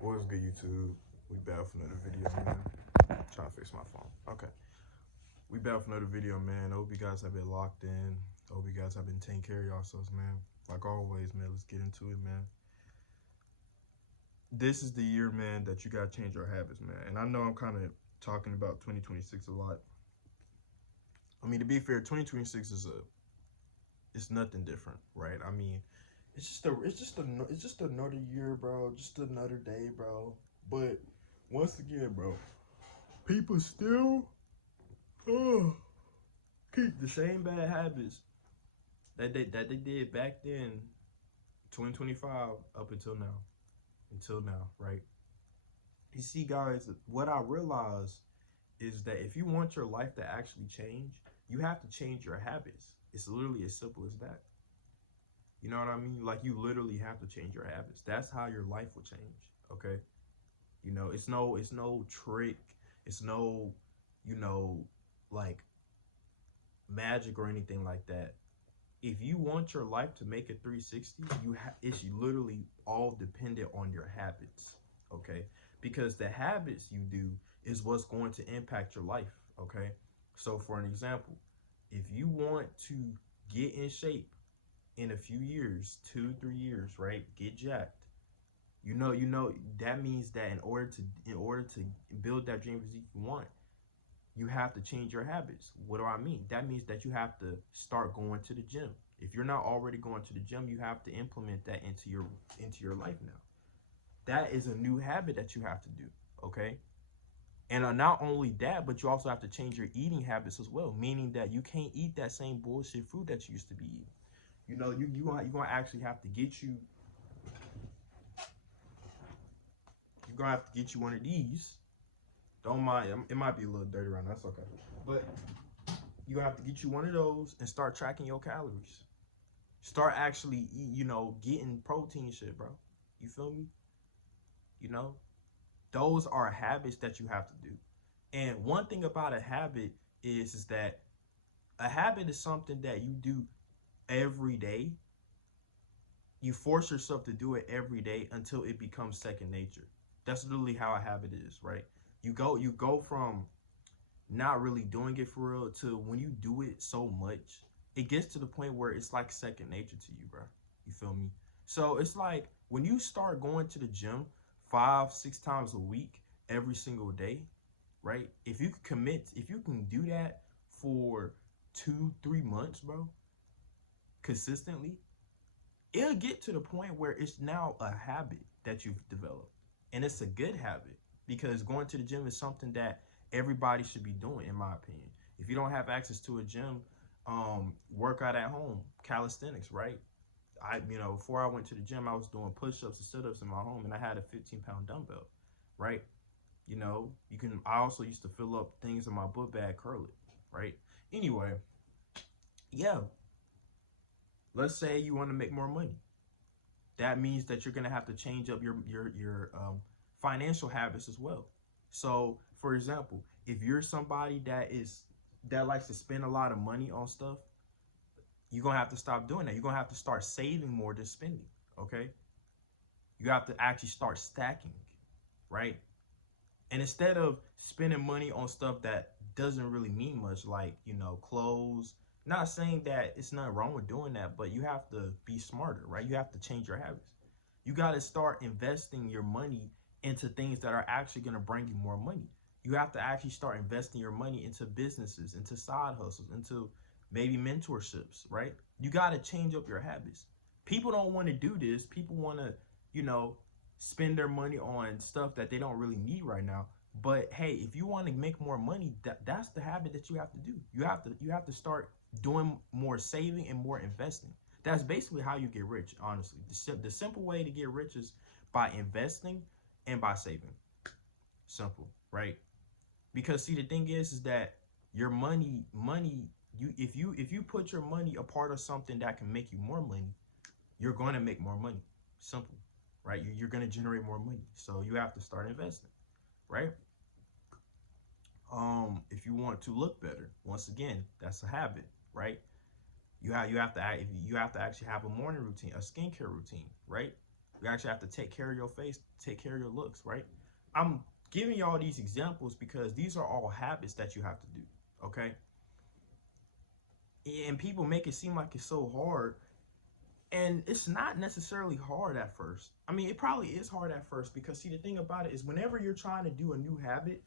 What's good, YouTube? We back for another video, man. Trying to fix my phone. Okay. We back for another video, man. I hope you guys have been locked in. I hope you guys have been taking care of yourselves, man. Like always, man, let's get into it, man. This is the year, man, that you gotta change your habits, man. And I know I'm kind of talking about 2026 a lot. I mean, to be fair, 2026 it's nothing different, right? I mean, it's just another year, bro. Just another day, bro. But once again, bro, people still oh, keep the same bad habits that they did back then, 2025 up until now, right? You see, guys, what I realize is that if you want your life to actually change, you have to change your habits. It's literally as simple as that. You know what I mean? Like, you literally have to change your habits. That's how your life will change. Okay. You know, it's no trick. It's no, you know, like magic or anything like that. If you want your life to make a 360, it's literally all dependent on your habits. Okay. Because the habits you do is what's going to impact your life. Okay. So for an example, if you want to get in shape in a few years, 2, 3 years, right? Get jacked. You know that means that in order to build that dream physique you want, you have to change your habits. What do I mean? That means that you have to start going to the gym. If you're not already going to the gym, you have to implement that into your life now. That is a new habit that you have to do, okay? And not only that, but you also have to change your eating habits as well, meaning that you can't eat that same bullshit food that you used to be eating. You know, you're gonna actually have to get you you're gonna have to get you one of these. Don't mind, it might be a little dirty right now. That's okay. But you have to get you one of those and start tracking your calories. Start actually, getting protein shit, bro. You feel me? You know, those are habits that you have to do. And one thing about a habit is that a habit is something that you do every day. You force yourself to do it every day until it becomes second nature. That's literally how a habit is, right? You go from not really doing it for real to when you do it so much, it gets to the point where it's like second nature to you, bro. You feel me? So it's like when you start going to the gym 5, 6 times a week, every single day, right? If you can do that for 2, 3 months, bro, consistently, it'll get to the point where it's now a habit that you've developed. And it's a good habit because going to the gym is something that everybody should be doing, in my opinion. If you don't have access to a gym, work out at home, calisthenics, right? Before I went to the gym, I was doing push-ups and sit-ups in my home, and I had a 15-pound dumbbell, right? I also used to fill up things in my book bag, curl it, right? Anyway, yeah, let's say you want to make more money. That means that you're gonna have to change up your financial habits as well. So, for example, if you're somebody that likes to spend a lot of money on stuff, you're gonna have to stop doing that. You're gonna have to start saving more than spending. Okay, you have to actually start stacking, right? And instead of spending money on stuff that doesn't really mean much, like clothes. Not saying that it's nothing wrong with doing that, but you have to be smarter, right? You have to change your habits. You got to start investing your money into things that are actually going to bring you more money. You have to actually start investing your money into businesses, into side hustles, into maybe mentorships, right? You got to change up your habits. People don't want to do this. People want to, you know, spend their money on stuff that they don't really need right now. But hey, if you want to make more money, that's the habit that you have to do. You have to start doing more saving and more investing. That's basically how you get rich, honestly. The simple way to get rich is by investing and by saving. Simple, right? Because see, the thing is that your money, if you put your money a part of something that can make you more money, you're going to make more money. Simple, right? You're going to generate more money. So you have to start investing, right? If you want to look better, once again, that's a habit, right? You have to actually have a morning routine, a skincare routine, right? You actually have to take care of your face, take care of your looks, right? I'm giving y'all these examples because these are all habits that you have to do, okay? And people make it seem like it's so hard, and it's not necessarily hard at first. I mean, it probably is hard at first because, see, the thing about it is whenever you're trying to do a new habit,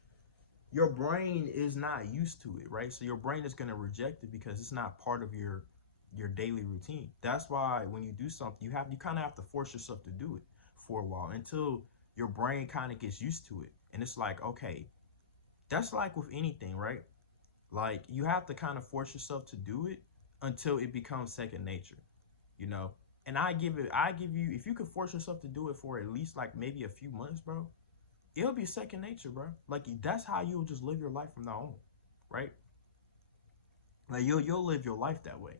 your brain is not used to it, right? So your brain is going to reject it because it's not part of your daily routine. That's why when you do something, you kind of have to force yourself to do it for a while until your brain kind of gets used to it. And it's like, okay, that's like with anything, right? Like you have to kind of force yourself to do it until it becomes second nature, you know? And I give you, if you could force yourself to do it for at least like maybe a few months, bro, it'll be second nature, bro. Like that's how you'll just live your life from now on, right? Like you'll live your life that way.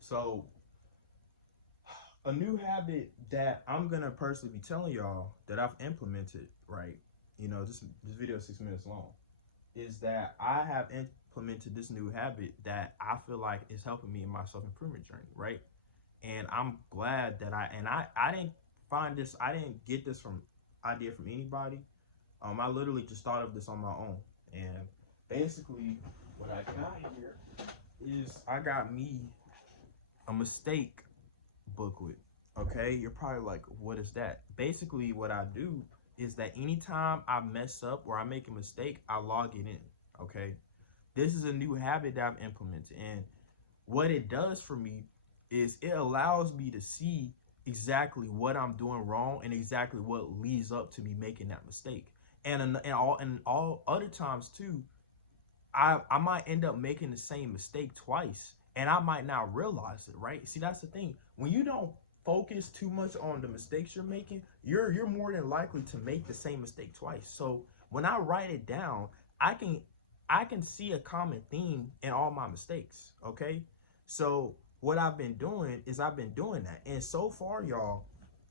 So a new habit that I'm gonna personally be telling y'all that I've implemented, right? You know, this video is 6 minutes long, is that I have implemented this new habit that I feel like is helping me in my self improvement journey, right? And I'm glad that I didn't find this, I didn't get this from idea from anybody. I literally just thought of this on my own, and basically what I got here is I got me a mistake booklet. Okay, you're probably like, what is that? Basically, what I do is that anytime I mess up or I make a mistake, I log it in. Okay, this is a new habit that I've implemented, and what it does for me is it allows me to see exactly what I'm doing wrong and exactly what leads up to me making that mistake. And all other times too, I might end up making the same mistake twice and I might not realize it, right? See, that's the thing. When you don't focus too much on the mistakes you're making, you're more than likely to make the same mistake twice. So when I write it down, I can I can see a common theme in all my mistakes, okay? So what I've been doing is I've been doing that. And so far, y'all,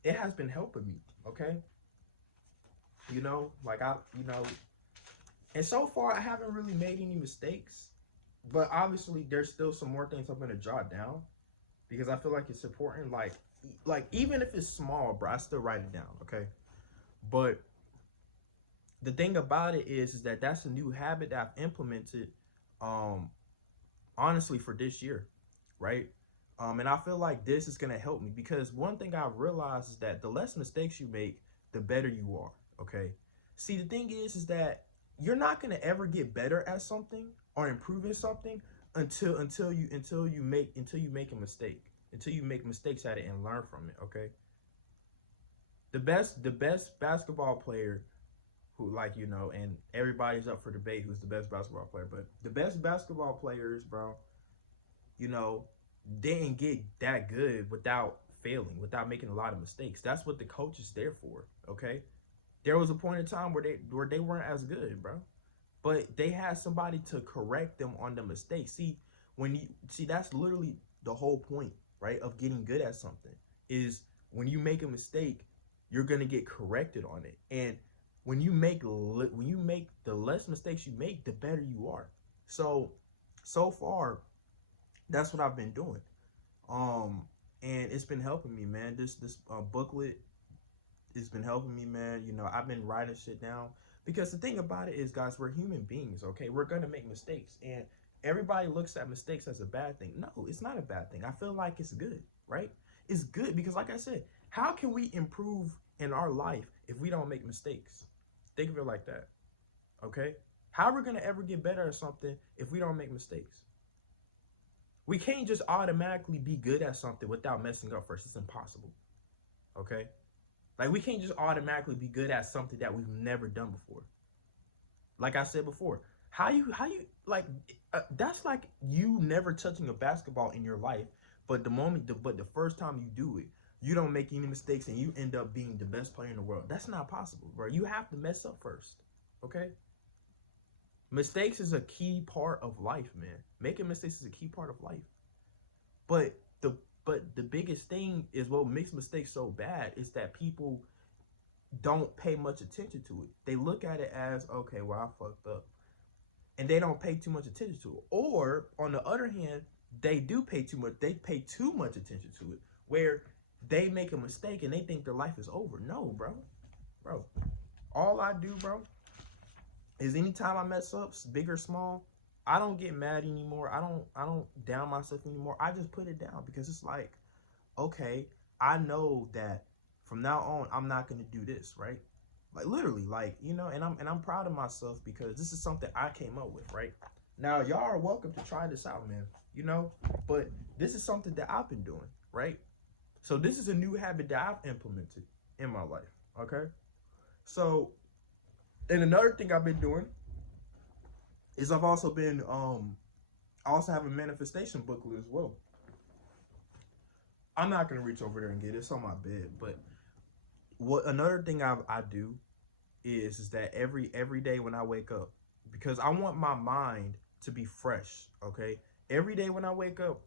it has been helping me, okay? You know, like and so far, I haven't really made any mistakes, but obviously, there's still some more things I'm gonna jot down because I feel like it's important. Like even if it's small, bro, I still write it down, okay? But the thing about it is that that's a new habit that I've implemented, um, honestly, for this year, right? And I feel like this is gonna help me because one thing I've realized is that the less mistakes you make, the better you are, okay? See, the thing is that you're not gonna ever get better at something or improving something until you make a mistake, until you make mistakes at it and learn from it, okay? The best basketball player who, like, you know, and everybody's up for debate who's the best basketball player, but the best basketball players, bro, you know, they didn't get that good without failing, without making a lot of mistakes. That's what the coach is there for, okay? There was a point in time where they weren't as good, bro, but they had somebody to correct them on the mistakes. See, that's literally the whole point, right, of getting good at something is when you make a mistake, you're gonna get corrected on it, and when you make the less mistakes you make, the better you are. So far, that's what I've been doing. Um, and it's been helping me, man. This booklet has been helping me, man. You know, I've been writing shit down because the thing about it is, guys, we're human beings, okay? We're gonna make mistakes, and everybody looks at mistakes as a bad thing. No, it's not a bad thing. I feel like it's good, right? It's good because, like I said, how can we improve in our life if we don't make mistakes? Think of it like that, okay? How are we gonna ever get better at something if we don't make mistakes? We can't just automatically be good at something without messing up first. It's impossible. Okay? Like we can't just automatically be good at something that we've never done before. Like I said before, how you like that's like you never touching a basketball in your life, but the first time you do it, you don't make any mistakes and you end up being the best player in the world. That's not possible, bro. You have to mess up first. Okay? Mistakes is a key part of life, man. Making mistakes is a key part of life. But the biggest thing is what makes mistakes so bad is that people don't pay much attention to it. They look at it as, okay, well, I fucked up. And they don't pay too much attention to it. Or on the other hand, they do pay too much. They pay too much attention to it. Where they make a mistake and they think their life is over. No, bro. Bro, all I do, bro, is anytime I mess up, big or small, I don't get mad anymore. I don't down myself anymore. I just put it down because it's like, okay, I know that from now on I'm not gonna do this, right? Like literally, like, you know, and I'm proud of myself because this is something I came up with, right? Now y'all are welcome to try this out, man. You know, but this is something that I've been doing, right? So this is a new habit that I've implemented in my life. Okay. So, and another thing I've been doing is I've also been I also have a manifestation booklet as well. I'm not gonna reach over there and get it. It's on my bed. But what another thing I do is that every day when I wake up, because I want my mind to be fresh. Okay, every day when I wake up,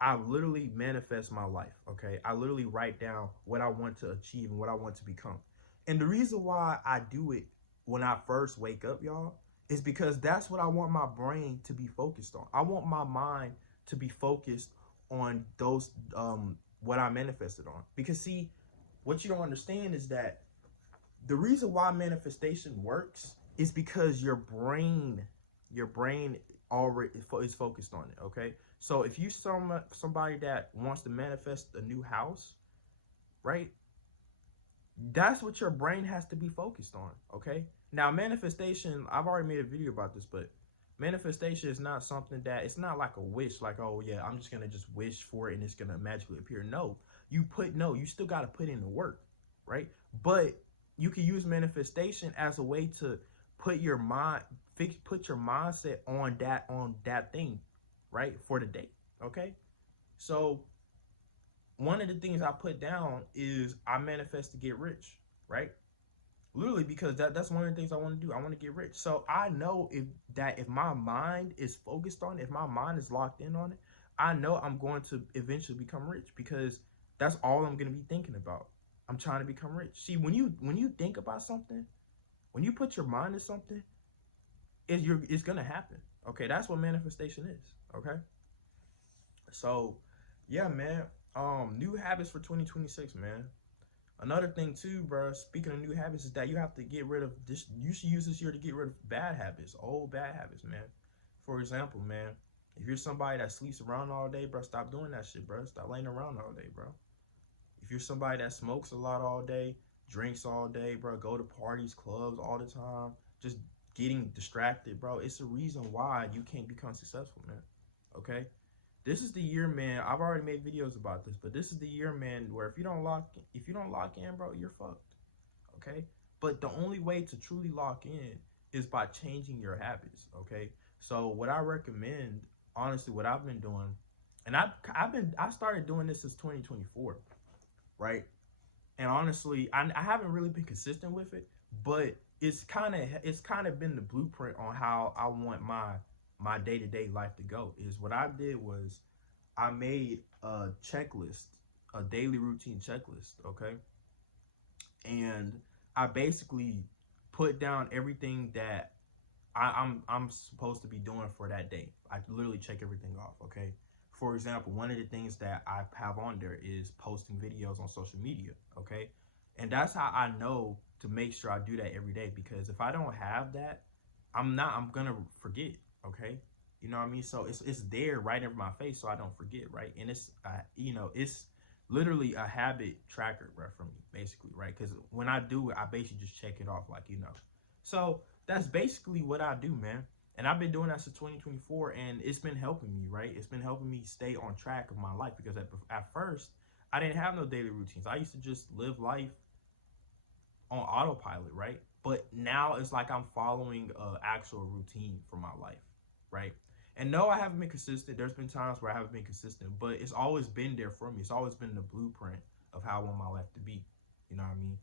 I literally manifest my life. Okay, I literally write down what I want to achieve and what I want to become. And the reason why I do it when I first wake up, y'all, is because that's what I want my brain to be focused on. I want my mind to be focused on those what I manifested on. Because see, what you don't understand is that the reason why manifestation works is because your brain already is focused on it. Okay, so if you somebody that wants to manifest a new house, right? That's what your brain has to be focused on. Okay, now manifestation, I've already made a video about this, but manifestation is not something that, it's not like a wish, like, oh yeah, I'm just gonna just wish for it and it's gonna magically appear. No, you still got to put in the work, right? But you can use manifestation as a way to put your put your mindset on that thing, right, for the day. Okay, so one of the things I put down is I manifest to get rich, right? Literally, because that's one of the things I want to do. I want to get rich. So I know if my mind is focused on it, if my mind is locked in on it, I know I'm going to eventually become rich because that's all I'm going to be thinking about. I'm trying to become rich. See, when you think about something, when you put your mind to something, it's going to happen. Okay, that's what manifestation is. Okay, so yeah, man. New habits for 2026, man. Another thing too, bro, speaking of new habits, is that you have to get rid of this. You should use this year to get rid of bad habits, old bad habits, man. For example, man, if you're somebody that sleeps around all day, bro, stop doing that shit, bro. Stop laying around all day, bro. If you're somebody that smokes a lot all day, drinks all day, bro, go to parties, clubs all the time, just getting distracted, bro, it's the reason why you can't become successful, man. Okay? This is the year, man. I've already made videos about this, but this is the year, man, where if you don't lock in, bro, you're fucked. Okay? But the only way to truly lock in is by changing your habits. Okay? So what I recommend, honestly, what I've been doing, and I started doing this since 2024, right? And honestly, I haven't really been consistent with it, but it's kind of been the blueprint on how I want my day-to-day life to go. Is what I did was I made a checklist, a daily routine checklist, okay? And I basically put down everything that I'm supposed to be doing for that day. I literally check everything off, okay? For example, one of the things that I have on there is posting videos on social media, okay? And that's how I know to make sure I do that every day, because if I don't have that, I'm gonna forget, okay? You know what I mean? So it's there right in my face, so I don't forget, right? And it's it's literally a habit tracker, bro, for me, basically, right? Because when I do it, I basically just check it off, like, So that's basically what I do, man. And I've been doing that since 2024, and it's been helping me, right? It's been helping me stay on track of my life, because at first, I didn't have no daily routines. I used to just live life on autopilot, right? But now it's like I'm following an actual routine for my life, right? And no, I haven't been consistent. There's been times where I haven't been consistent, but it's always been there for me. It's always been the blueprint of how I want my life to be. You know what I mean?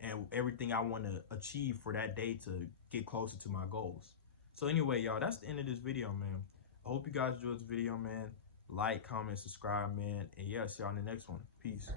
And everything I want to achieve for that day to get closer to my goals. So anyway, y'all, that's the end of this video, man. I hope you guys enjoyed this video, man. Like, comment, subscribe, man. And yeah, see y'all in the next one. Peace.